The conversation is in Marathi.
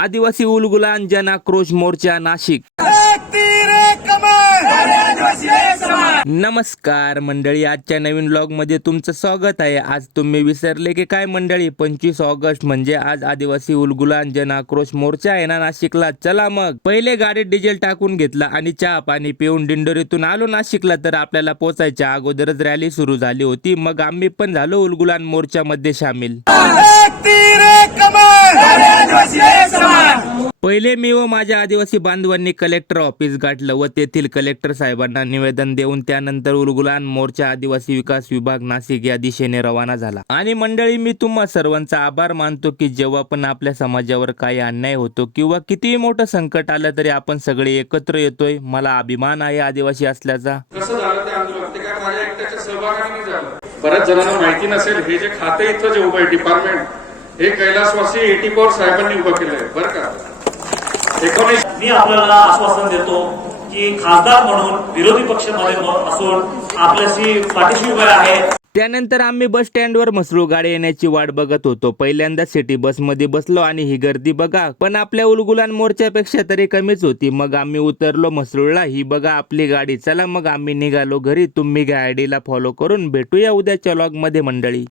आदिवासी उलगुलान जन आक्रोश मोर्चा नाशिक। नमस्कार मंडळी, आजच्या नवीन व्लॉग मध्ये तुमचं स्वागत आहे। आज तुम्ही विसरले की काय मंडळी, 25 ऑगस्ट म्हणजे आज आदिवासी उलगुलान जन आक्रोश मोर्चा आहे ना नाशिकला। चला मग पहिले गाडीत डिझेल टाकून घेतला आणि चहा पाणी पिऊन दिंडोरीतून आलो नाशिकला। तर आपल्याला पोहोचायच्या अगोदरच रॅली सुरू झाली होती, मग आम्ही पण झालो उलगुलान मोर्चा मध्ये सामील। पहिले मी व माझ्या आदिवासी बांधवांनी कलेक्टर ऑफिस गाठलं व तेथील कलेक्टर साहेबांना निवेदन देऊन त्यानंतर उलगुलान मोर्चा आदिवासी विकास विभाग नाशिक या दिशेने रवाना झाला। आणि मंडळी, मी तुम्हा सर्वांचा आभार मानतो की जेव्हा पण आपल्या समाजावर काही अन्याय होतो किंवा कितीही मोठं संकट आलं तरी आपण सगळे एकत्र येतोय। मला अभिमान आहे आदिवासी असल्याचा। कसं झालं ते आंदोलन, ते काय माझ्या एकट्याच्या सहभागाने नाही झालं। बऱ्याच जणांना माहिती नसेल, हे जे खाते इथं जे उभं आहे डिपार्टमेंट, हे कैलासवासी 84 साहेबांनी उभं केलंय बरं का। मी आपल्याला आश्वासन देतो की खासदार म्हणून विरोधी पक्षामध्ये असून आपल्याशी पाठीशी उभे आहे। त्यानंतर आम्ही बस स्टँडवर म्हसरूळ गाडी येण्याची वाट बघत होतो। पहिल्यांदा सिटी बस मध्ये बसलो आणि ही गर्दी बघा, पण आपल्या उलगुलान मोर्चापेक्षा तरी कमीच होती। मग आम्ही उतरलो म्हसरूळला, ही बघा आपली गाडी। चला मग आम्ही निघालो घरी। तुम्ही गाडीला फॉलो करून भेटूया उद्याच्या व्लॉग मध्ये मंडळी।